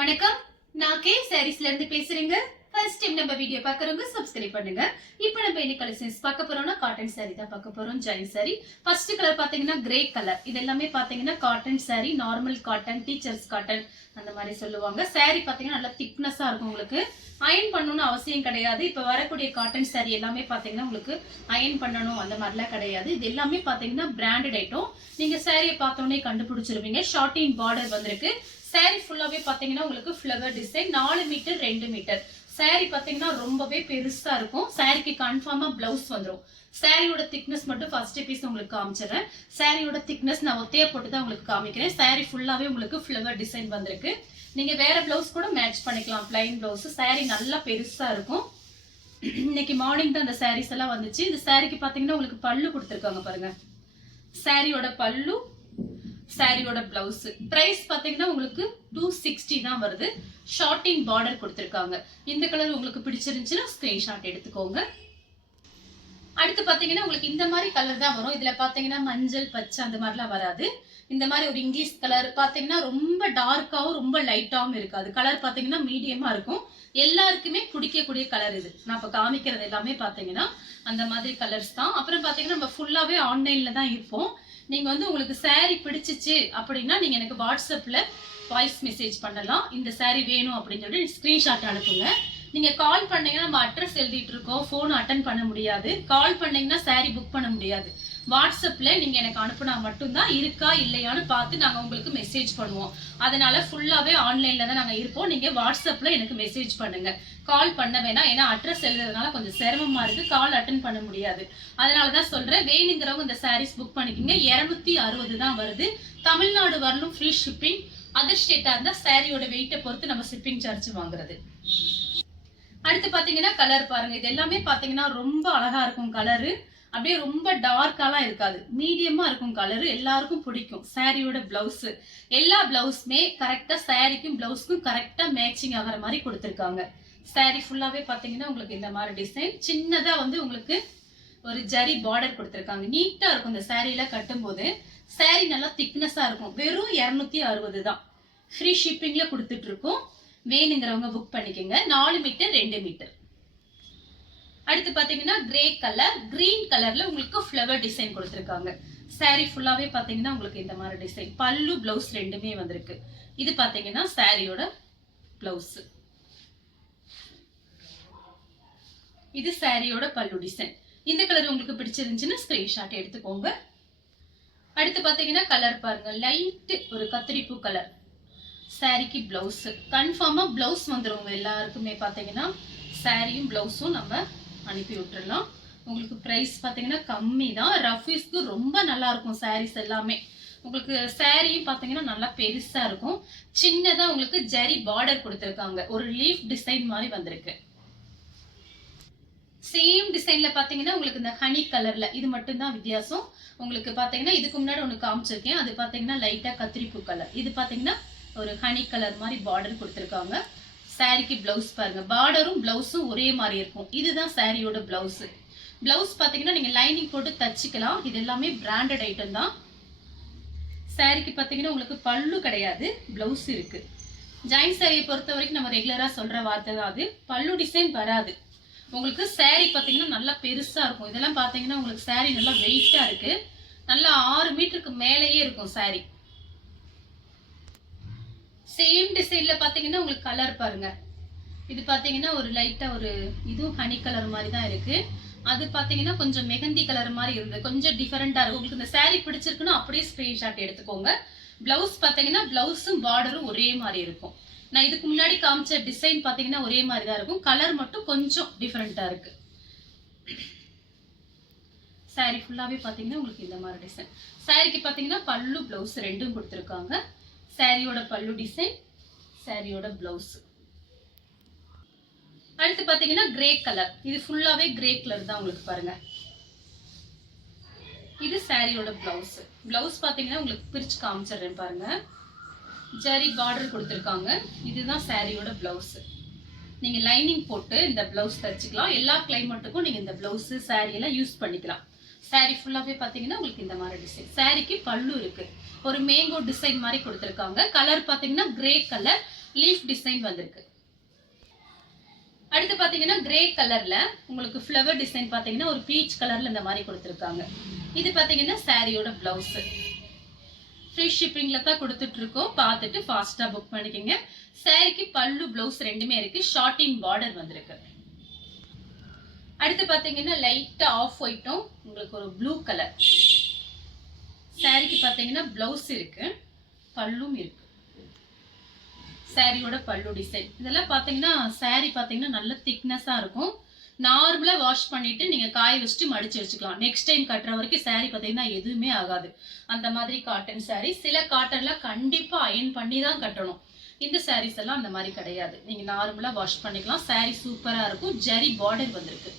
வணக்கம், நான் கே சாரீஸ்ல இருந்து பேசுறேங்க. ஃபர்ஸ்ட் டைம் நம்ம வீடியோ பார்க்கறவங்க சப்ஸ்கிரைப் பண்ணுங்க. இப்போ நம்ம என்ன கலெக்ஷன்ஸ் பார்க்க போறோம்னா காட்டன் saree தான் பார்க்க போறோம். Join saree. ஃபர்ஸ்ட் கலர் பாத்தீங்கன்னா கிரே கலர். இது எல்லாமே பாத்தீங்கன்னா cotton saree, normal cotton, teachers cotton அந்த மாதிரி சொல்லுவாங்க. saree பாத்தீங்கன்னா நல்லா திக்னஸா இருக்கும். உங்களுக்கு அயன் பண்ணணும்னு அவசியம் கிடையாது. இப்ப வரக்கூடிய காட்டன் saree எல்லாமே பாத்தீங்கன்னா உங்களுக்கு அயன் பண்ணணும் அந்த மாதிரிலாம் கிடையாது. இது எல்லாமே பாத்தீங்கன்னா பிராண்டட் ஐட்டம். நீங்க சாரியை பார்த்தோன்னே கண்டுபிடிச்சிருவீங்க. ஷார்ட்டின் பார்டர் வந்திருக்கு. சாரி ஃபுல்லாவே பாத்தீங்கன்னா உங்களுக்கு flower design 4 metre 2 metre. Sari பாத்தீங்கன்னா ரொம்பவே பெருசா இருக்கும். சாரிக்கு கன்ஃபார்மா பிளவுஸ் வந்துடும். சாரியோட திக்னஸ் மட்டும் ஃபர்ஸ்ட் பீஸ் உங்களுக்கு காமிச்சிடுறேன். சாரியோட திக்னஸ் நான் ஒத்தையா போட்டு தான் உங்களுக்கு காமிக்கிறேன். சாரி ஃபுல்லாவே உங்களுக்கு ஃப்ளவர் டிசைன் வந்திருக்கு. நீங்க வேற பிளவுஸ் கூட மேட்ச் பண்ணிக்கலாம். Plain blouse. சாரி நல்லா பெருசா இருக்கும். இன்னைக்கு மார்னிங் தான் அந்த சாரீஸ் எல்லாம் வந்துச்சு. இந்த சாரிக்கு பாத்தீங்கன்னா உங்களுக்கு பல்லு கொடுத்துருக்காங்க பாருங்க. சாரியோட பல்லு, சாரியோட பிளவுஸ். பிரைஸ் பாத்தீங்கன்னா உங்களுக்கு 260 தான் வருது. ஷார்ட்டின் பார்டர் கொடுத்திருக்காங்க. இந்த கலர் உங்களுக்கு பிடிச்சிருந்துச்சுன்னா ஸ்கிரீன்ஷாட் எடுத்துக்கோங்க. அடுத்து பாத்தீங்கன்னா உங்களுக்கு இந்த மாதிரி கலர் தான் வரும். இதுல பாத்தீங்கன்னா மஞ்சள், பச்சை அந்த மாதிரிலாம் வராது. இந்த மாதிரி ஒரு இங்கிலீஷ் கலர் பாத்தீங்கன்னா ரொம்ப டார்க்காவும் ரொம்ப லைட்டாவும் இருக்காது. கலர் பாத்தீங்கன்னா மீடியமா இருக்கும். எல்லாருக்குமே பிடிக்கக்கூடிய கலர் இது. நான் இப்ப காமிக்கிறது எல்லாமே பாத்தீங்கன்னா அந்த மாதிரி கலர்ஸ் தான். அப்புறம் பாத்தீங்கன்னா நம்ம ஃபுல்லாவே ஆன்லைன்ல தான் இருப்போம். நீங்க வந்து உங்களுக்கு saree பிடிச்சிச்சு அப்படின்னா நீங்க எனக்கு வாட்ஸ்அப்ல வாய்ஸ் மெசேஜ் பண்ணலாம். இந்த saree வேணும் அப்படின்னு சொல்லி ஸ்கிரீன்ஷாட் அனுப்புங்க. நீங்க கால் பண்ணீங்கன்னா நம்ம அட்ரஸ் எழுதிட்டு இருக்கோம். போன் அட்டன் பண்ண முடியாது. கால் பண்ணீங்கன்னா saree புக் பண்ண முடியாது. வாட்ஸ்அப்ல நீங்க எனக்கு அனுப்புனா மட்டும்தான் இருக்கா இல்லையான்னு பார்த்து நாங்க உங்களுக்கு மெசேஜ் பண்ணுவோம். அதனால ஃபுல்லாவே ஆன்லைன்ல தான் நாங்க இருப்போம். நீங்க வாட்ஸ்அப்ல எனக்கு மெசேஜ் பண்ணுங்க. கால் பண்ண வேணாம். ஏன்னா அட்ரஸ் எழுதுறதுனால கொஞ்சம் சிரமமா இருக்கு. கால் அட்டன் பண்ண முடியாது. அதனாலதான் சொல்றேன். வேணுங்கிறவங்க இந்த சாரீஸ் புக் பண்ணிக்கோங்க. 260 தான் வருது. தமிழ்நாடு வரலும் ஃப்ரீ ஷிப்பிங். அதர் ஸ்டேட்டா இருந்தா சாரியோட வெயிட்டை பொறுத்து நம்ம ஷிப்பிங் சார்ஜ் வாங்குறது. அடுத்து பாத்தீங்கன்னா கலர் பாருங்க. இது எல்லாமே பாத்தீங்கன்னா ரொம்ப அழகா இருக்கும் கலரு. அப்படியே ரொம்ப டார்க்காலாம் இருக்காது. மீடியமா இருக்கும் கலரு. எல்லாருக்கும் பிடிக்கும். சாரியோட பிளவுஸ். எல்லா பிளவுஸுமே கரெக்டா சாரிக்கும் பிளவுஸ்க்கும் கரெக்டா மேட்சிங் ஆகிற மாதிரி கொடுத்துருக்காங்க. சாரி ஃபுல்லாவே பாத்தீங்கன்னா உங்களுக்கு இந்த மாதிரி டிசைன். சின்னதா வந்து உங்களுக்கு ஒரு ஜரி பார்டர் கொடுத்துருக்காங்க. நீட்டா இருக்கும். இந்த சாரியில கட்டும் போது சாரி நல்லா திக்னஸா இருக்கும். வெறும் 260 தான். ஃப்ரீ ஷிப்பிங்ல கொடுத்துட்டு இருக்கோம். வேணுங்கிறவங்க புக் பண்ணிக்கோங்க. 4 மீட்டர் 2 மீட்டர். அடுத்து பாத்தீங்கன்னா கிரே கலர், கிரீன் கலர்ல உங்களுக்கு ஃப்ளவர் டிசைன் கொடுத்துருக்காங்க. சாரி ஃபுல்லாவே பாத்தீங்கன்னா உங்களுக்கு இந்த மாதிரி டிசைன். பல்லு பிளவுஸ் ரெண்டுமே வந்திருக்கு. இது பாத்தீங்கன்னா சாரியோட பிளவுஸ். இது சாரியோட பல்லு டிசைன். இந்த கலர் உங்களுக்கு பிடிச்சிருந்துச்சுன்னா ஸ்கிரீன்ஷாட் எடுத்துக்கோங்க. அடுத்து பாத்தீங்கன்னா கலர் பாருங்க. லைட் ஒரு கத்திரிப்பூ கலர். சாரிக்கு பிளவுஸ். கன்ஃபார்மா பிளவுஸ் வந்துருவங்க எல்லாருக்குமே. பாத்தீங்கன்னா சாரியும் பிளவுஸும் நம்ம அனுப்பி விட்டுறலாம். உங்களுக்கு பிரைஸ் பாத்தீங்கன்னா கம்மி தான். ரஃபீஸ்க்கு ரொம்ப நல்லா இருக்கும் சாரீஸ் எல்லாமே. உங்களுக்கு சாரியும் பாத்தீங்கன்னா நல்லா பெருசா இருக்கும். சின்னதா உங்களுக்கு ஜரி பார்டர் கொடுத்திருக்காங்க. ஒரு லீஃப் டிசைன் மாதிரி வந்திருக்கு. சேம் டிசைன்ல பாத்தீங்கன்னா உங்களுக்கு இந்த ஹனி கலர்ல இது மட்டும் தான் வித்தியாசம். உங்களுக்கு பாத்தீங்கன்னா இதுக்கு முன்னாடி ஒண்ணு காமிச்சிருக்கேன். அது பாத்தீங்கன்னா லைட்டா கத்திரிப்பூ கலர். இது பாத்தீங்கன்னா ஒரு ஹனி கலர் மாதிரி பார்டர் கொடுத்திருக்காங்க. சாரிக்கு பிளவுஸ் பாருங்க. பார்டரும் பிளவுஸும் ஒரே மாதிரி இருக்கும். இதுதான் சாரியோட பிளவுஸ். பிளவுஸ் பாத்தீங்கன்னா நீங்க லைனிங் போட்டு தச்சுக்கலாம். இது எல்லாமே பிராண்டட் ஐட்டம் தான். சாரிக்கு பாத்தீங்கன்னா உங்களுக்கு பல்லு கிடையாது, பிளவுஸ் இருக்கு. ஜாயின் சாரியை பொறுத்த வரைக்கும் நம்ம ரெகுலரா சொல்ற வார்த்தை தான் அது. பல்லு டிசைன் வராது. உங்களுக்கு சாரி பாத்தீங்கன்னா நல்லா பெருசா இருக்கும். இதெல்லாம் பாத்தீங்கன்னா உங்களுக்கு சாரி நல்லா வெயிட்டா இருக்கு. நல்லா 6 மீட்டருக்கு மேலேயே இருக்கும் சாரி. சேம் டிசைன்ல பாத்தீங்கன்னா உங்களுக்கு கலர் பாருங்க. இது பாத்தீங்கன்னா ஒரு லைட்டா ஒரு இதுவும் ஹனி கலர் மாதிரி தான் இருக்கு. அது பாத்தீங்கன்னா கொஞ்சம் மெஹந்தி கலர் மாதிரி இருந்தது. கொஞ்சம் டிஃபரெண்டா இருக்கும். உங்களுக்கு இந்த சாரி பிடிச்சிருக்குன்னா அப்படியே ஸ்கிரீன்ஷாட் எடுத்துக்கோங்க. பிளவுஸ் பாத்தீங்கன்னா பிளவுஸும் பார்டரும் ஒரே மாதிரி இருக்கும். நான் இதுக்கு முன்னாடி காமிச்ச டிசைன் பாத்தீங்கன்னா ஒரே மாதிரி தான் இருக்கும். கலர் மட்டும் கொஞ்சம் டிஃபரெண்டா இருக்கு. சாரி ஃபுல்லாவே பாத்தீங்கன்னா உங்களுக்கு இந்த மாதிரி டிசைன். சாரிக்கு பாத்தீங்கன்னா பல்லு பிளவுஸ் ரெண்டும் கொடுத்துருக்காங்க. சாரியோட பல்லு டிசைன், சாரியோட பிளவுஸ். அடுத்து பாத்தீங்கன்னா கிரே கலர். இது ஃபுல்லாவே கிரே கலர் தான் உங்களுக்கு பாருங்க. இது சாரியோட பிளவுஸ். பிளவுஸ் பாத்தீங்கன்னா உங்களுக்கு பிரிச்சு காமிச்சிடுறேன் பாருங்க. ஜரி பார்டர் கொடுத்துருக்காங்க. இதுதான் சாரியோட பிளவுஸ். நீங்க லைனிங் போட்டு இந்த பிளவுஸ் தச்சுக்கலாம். எல்லா கிளைமேட்டுக்கும் நீங்க இந்த பிளவுஸ் சாரி எல்லாம் யூஸ் பண்ணிக்கலாம். சாரி ஃபுல்லாவே பாத்தீங்கன்னா உங்களுக்கு இந்த மாதிரி டிசைன். சாரிக்கு பல்லு இருக்கு. ஒரு மேங்கோ டிசைன் மாதிரி கொடுத்திருக்காங்க. கலர் பாத்தீங்கன்னா கிரே கலர். லீஃப் டிசைன் வந்திருக்கு. அடுத்து பாத்தீங்கன்னா கிரே கலர்ல உங்களுக்கு ஃப்ளவர் டிசைன் பாத்தீங்கன்னா ஒரு பீச் கலர்ல இந்த மாதிரி கொடுத்துருக்காங்க. இது பாத்தீங்கன்னா சாரியோட பிளவுஸ். ஃப்ரீ ஷிப்பிங்ல தான் கொடுத்துட்டு இருக்கோம். பார்த்துட்டு ஃபாஸ்டா புக் பண்ணிக்கோங்க. சாரிக்கு பல்லு பிளவுஸ் ரெண்டுமே இருக்கு. ஷார்ட்டிங் பார்டர் வந்திருக்கு. அடுத்து பாத்தீங்கன்னா லைட்டா ஆஃப் ஒயிட்டும் உங்களுக்கு ஒரு ப்ளூ கலர். சாரிக்கு பாத்தீங்கன்னா பிளவுஸ் இருக்கு, பல்லும் இருக்கு. சாரியோட பல்லு டிசைன் இதெல்லாம் பாத்தீங்கன்னா சாரி பாத்தீங்கன்னா நல்ல திக்னஸா இருக்கும். நார்மலா வாஷ் பண்ணிட்டு நீங்க காய வச்சுட்டு மடிச்சு வச்சுக்கலாம். நெக்ஸ்ட் டைம் கட்டுற வரைக்கும் சாரி பாத்தீங்கன்னா எதுவுமே ஆகாது. அந்த மாதிரி காட்டன் சாரி. சில காட்டன்ல கண்டிப்பா அயன் பண்ணி தான் கட்டணும். இந்த சாரீஸ் எல்லாம் அந்த மாதிரி கிடையாது. நீங்க நார்மலா வாஷ் பண்ணிக்கலாம். சாரி சூப்பரா இருக்கும். ஜரி பார்டர் வந்திருக்கு.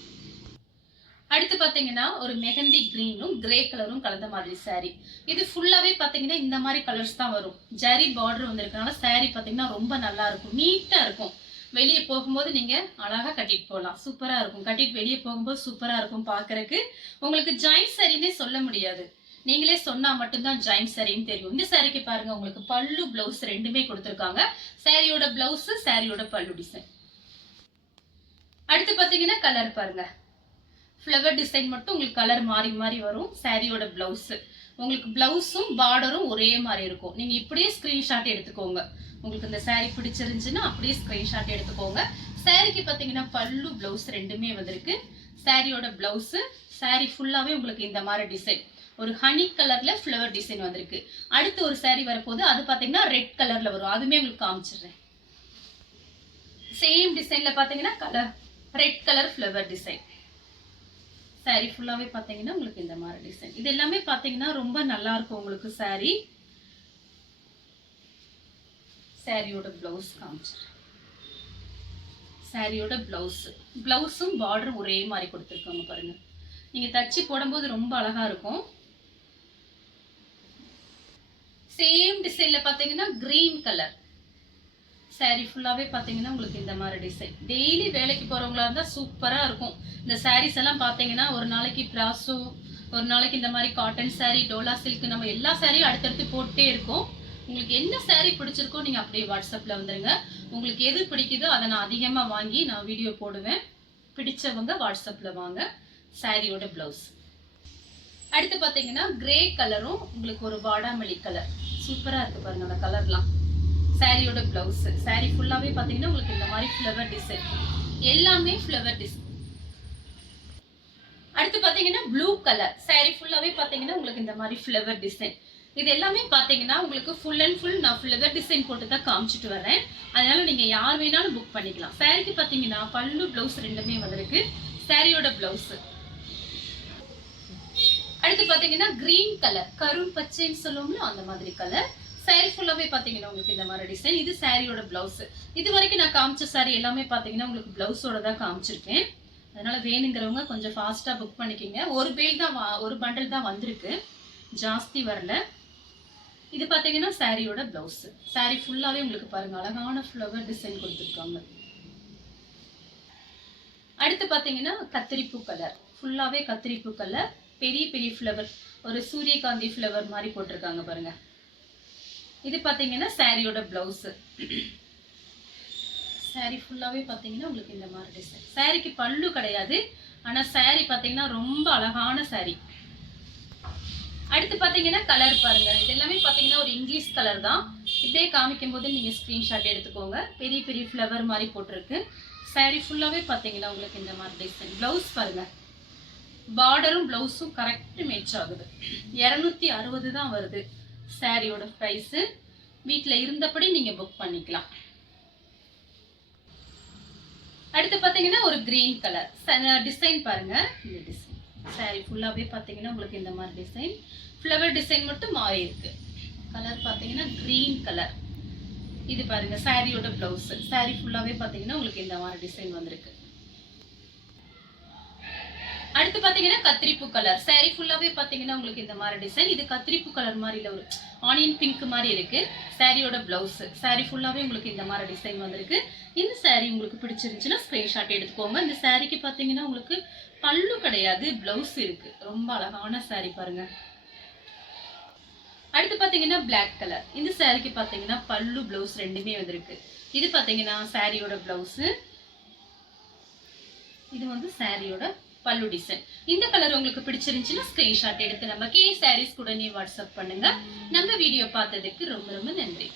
அடுத்து பாத்தீங்கன்னா ஒரு மெஹந்தி கிரீனும் கிரே கலரும் கலந்த மாதிரி சாரி. இது ஃபுல்லாவே பாத்தீங்கன்னா இந்த மாதிரி கலர்ஸ் தான் வரும். ஜரி பார்டர் வந்திருக்கனால சாரி பாத்தீங்கன்னா ரொம்ப நல்லா இருக்கும். நீட்டா இருக்கும். வெளியே போகும்போது நீங்க அழகா கட்டிட்டு போகலாம். சூப்பரா இருக்கும். கட்டிட்டு வெளியே போகும்போது சூப்பரா இருக்கும் பாக்குறதுக்கு. உங்களுக்கு ஜாயிண்ட் சாரின்னே சொல்ல முடியாது. நீங்களே சொன்னா மட்டும்தான் ஜாயிண்ட் சாரின்னு தெரியும். இந்த சாரிக்கு பாருங்க உங்களுக்கு பல்லு பிளவுஸ் ரெண்டுமே கொடுத்துருக்காங்க. சாரியோட பிளவுஸ், சாரியோட பல்லு டிசைன். அடுத்து பாத்தீங்கன்னா கலர் பாருங்க. ஃப்ளவர் டிசைன் மட்டும் உங்களுக்கு கலர் மாறி மாறி வரும். சாரியோட பிளவுஸ் உங்களுக்கு பிளவுஸும் பார்டரும் ஒரே மாதிரி இருக்கும். நீங்க இப்படியே ஸ்கிரீன்ஷாட் எடுத்துக்கோங்க. உங்களுக்கு இந்த சாரி பிடிச்சிருந்துச்சுன்னா அப்படியே ஸ்கிரீன்ஷாட் எடுத்துக்கோங்க. சாரிக்கு பாத்தீங்கன்னா பல்லு பிளவுஸ் ரெண்டுமே வந்திருக்கு. சாரியோட பிளவுஸ், சாரி ஃபுல்லாவே உங்களுக்கு இந்த மாதிரி டிசைன் ஒரு ஹனி கலர்ல ஃப்ளவர் டிசைன் வந்திருக்கு. அடுத்து ஒரு சாரி வரப்போது அது பாத்தீங்கன்னா ரெட் கலர்ல வரும். அதுமே உங்களுக்கு காமிச்சிடுறேன். சேம் டிசைன்ல பாத்தீங்கன்னா colour red colour flower design. Sorry ஃபுல்லாவே பாத்தீங்கன்னா உங்களுக்கு இந்த மாதிரி டிசைன். இது எல்லாமே பாத்தீங்கன்னா ரொம்ப நல்லா இருக்கும் உங்களுக்கு சாரி. சாரியோட பிளவுஸ் காமிச்சிடுறேன். சாரியோட பிளவுஸும் பார்டர் ஒரே மாதிரி கொடுத்துருக்காங்க பாருங்க. நீங்க தச்சு போடும்போது ரொம்ப அழகா இருக்கும். சேம் டிசைன்ல பாத்தீங்கன்னா கிரீன் கலர். சாரி ஃபுல்லாவே பாத்தீங்கன்னா உங்களுக்கு இந்த மாதிரி டிசைன். டெய்லி வேலைக்கு போறவங்களா இருந்தா சூப்பரா இருக்கும். இந்த சாரீஸ் எல்லாம் பாத்தீங்கன்னா ஒரு நாளைக்கு பிராசோ, ஒரு நாளைக்கு இந்த மாதிரி காட்டன் சாரி, டோலா சில்க், நம்ம எல்லா சாரியும் அடுத்தடுத்து போட்டே இருக்கோம். உங்களுக்கு என்ன சாரி பிடிச்சிருக்கோ நீங்க அப்படியே வாட்ஸ்அப்ல வந்துருங்க. உங்களுக்கு எது பிடிக்குதோ அதை நான் அதிகமா வாங்கி நான் வீடியோ போடுவேன். பிடிச்சவங்க வாட்ஸ்அப்ல வாங்க. சாரியோட பிளவுஸ். அடுத்து பாத்தீங்கன்னா கிரே கலரும் உங்களுக்கு ஒரு வாடாமல்லி கலர் சூப்பரா இருக்கு பாருங்க. அந்த கலர்லாம் சாரியோட பிளவுஸ். சாரி ஃபுல்லாவே பாத்தீங்கன்னா உங்களுக்கு இந்த மாதிரி ஃப்ளவர் டிசைன், எல்லாமே ஃப்ளவர் டிசைன். அடுத்து பாத்தீங்கன்னா ப்ளூ கலர். சாரி ஃபுல்லாவே பாத்தீங்கன்னா உங்களுக்கு இந்த மாதிரி ஃப்ளவர் டிசைன். இது எல்லாமே பாத்தீங்கன்னா உங்களுக்கு ஃபுல் அண்ட் ஃபுல் நான் ஃப்ளவர் டிசைன் போட்டு தான் காமிச்சிட்டு வரேன். அதனால நீங்க யார் வேணாலும் புக் பண்ணிக்கலாம். சாரிக்கு பாத்தீங்கன்னா பல்லு பிளவுஸ் ரெண்டுமே வந்திருக்கு. சாரியோட பிளவுஸ். அடுத்து பாத்தீங்கன்னா கிரீன் கலர், கரும் பச்சைன்னு சொல்லுவோம்ல அந்த மாதிரி கலர். சாரி ஃபுல்லாவே பாத்தீங்கன்னா உங்களுக்கு இந்த மாதிரி டிசைன். இது சாரியோட பிளவுஸ். இது வரைக்கும் நான் காமிச்ச சாரி எல்லாமே பாத்தீங்கன்னா உங்களுக்கு பிளவுஸோட தான் காமிச்சிருக்கேன். அதனால வேணுங்கிறவங்க கொஞ்சம் ஃபாஸ்டா புக் பண்ணிக்கோங்க. ஒரு பண்டல் தான் வந்திருக்கு, ஜாஸ்தி வரல. இது பாத்தீங்கன்னா சாரியோட பிளவுஸ். சாரி ஃபுல்லாவே உங்களுக்கு பாருங்க அழகான ஃப்ளவர் டிசைன் கொடுத்துருக்காங்க. அடுத்து பாத்தீங்கன்னா கத்திரிப்பூ கலர். ஃபுல்லாவே கத்திரிப்பூ கலர். பெரிய பெரிய ஃப்ளவர், ஒரு சூரியகாந்தி ஃப்ளவர் மாதிரி போட்டிருக்காங்க பாருங்க. இது பாத்தீங்கன்னா சாரியோட பிளவுஸ். சாரி ஃபுல்லாவே பாத்தீங்கன்னா உங்களுக்கு இந்த மாதிரி டிசைன். சாரிக்கு பல்லு கிடையாது, ஆனா சாரி பாத்தீங்கன்னா ரொம்ப அழகான சாரி. அடுத்து பாத்தீங்கன்னா கலர் பாருங்க. இது எல்லாமே பாத்தீங்கன்னா ஒரு இங்கிலீஷ் கலர் தான். இப்படியே காமிக்கும் போது நீங்க ஸ்கிரீன்ஷாட் எடுத்துக்கோங்க. பெரிய பெரிய ஃப்ளவர் மாதிரி போட்டிருக்கு. சாரி ஃபுல்லாவே பாத்தீங்கன்னா உங்களுக்கு இந்த மாதிரி டிசைன். பிளவுஸ் பாருங்க, பார்டரும் பிளவுஸும் கரெக்ட் மேட்ச் ஆகுது. 260 தான் வருது சாரியோட பிரைஸ். வீட்டுல இருந்தபடி நீங்க புக் பண்ணிக்கலாம். அடுத்து பாத்தீங்கன்னா ஒரு கிரீன் கலர் டிசைன் பாருங்க. இந்த டிசைன் சாரி ஃபுல்லாவே பாத்தீங்கன்னா உங்களுக்கு இந்த மாதிரி டிசைன். ஃப்ளவர் டிசைன் மட்டும் மாறி இருக்கு. கலர் பாத்தீங்கன்னா கிரீன் கலர். இது பாருங்க சாரியோட பிளவுஸ். சாரி ஃபுல்லாவே பாத்தீங்கன்னா உங்களுக்கு இந்த மாதிரி டிசைன் வந்திருக்கு. அடுத்து பாத்தீங்கன்னா கத்திரிப்பூ கலர். சாரி ஃபுல்லாவே பாத்தீங்கன்னா உங்களுக்கு இந்த மாதிரி டிசைன். இது கத்திரிப்பூ கலர் மாதிரி இல்ல, ஒரு ஆனியன் பிங்க் மாதிரி இருக்கு. சாரியோட பிளவுஸ். சாரி ஃபுல்லாவே உங்களுக்கு இந்த மாதிரி டிசைன் வந்திருக்கு. இந்த சாரி உங்களுக்கு பிடிச்சிருந்துச்சுன்னா ஸ்கிரீன்ஷாட் எடுத்துக்கோங்க. இந்த சாரிக்கு பாத்தீங்கன்னா உங்களுக்கு பல்லு கிடையாது, பிளவுஸ் இருக்கு. ரொம்ப அழகான சாரி பாருங்க. அடுத்து பாத்தீங்கன்னா பிளாக் கலர். இந்த சாரிக்கு பாத்தீங்கன்னா பல்லு பிளவுஸ் ரெண்டுமே வந்திருக்கு. இது பாத்தீங்கன்னா சாரியோட பிளவுஸ், இது வந்து சாரியோட பல்லு டிசைன். இந்த கலர் உங்களுக்கு பிடிச்சிருந்துச்சுன்னா ஸ்கிரீன்ஷாட் எடுத்து நம்ம கே சாரீஸ் கூட நீ வாட்ஸ்அப் பண்ணுங்க. நம்ம வீடியோ பார்த்ததுக்கு ரொம்ப ரொம்ப நன்றி.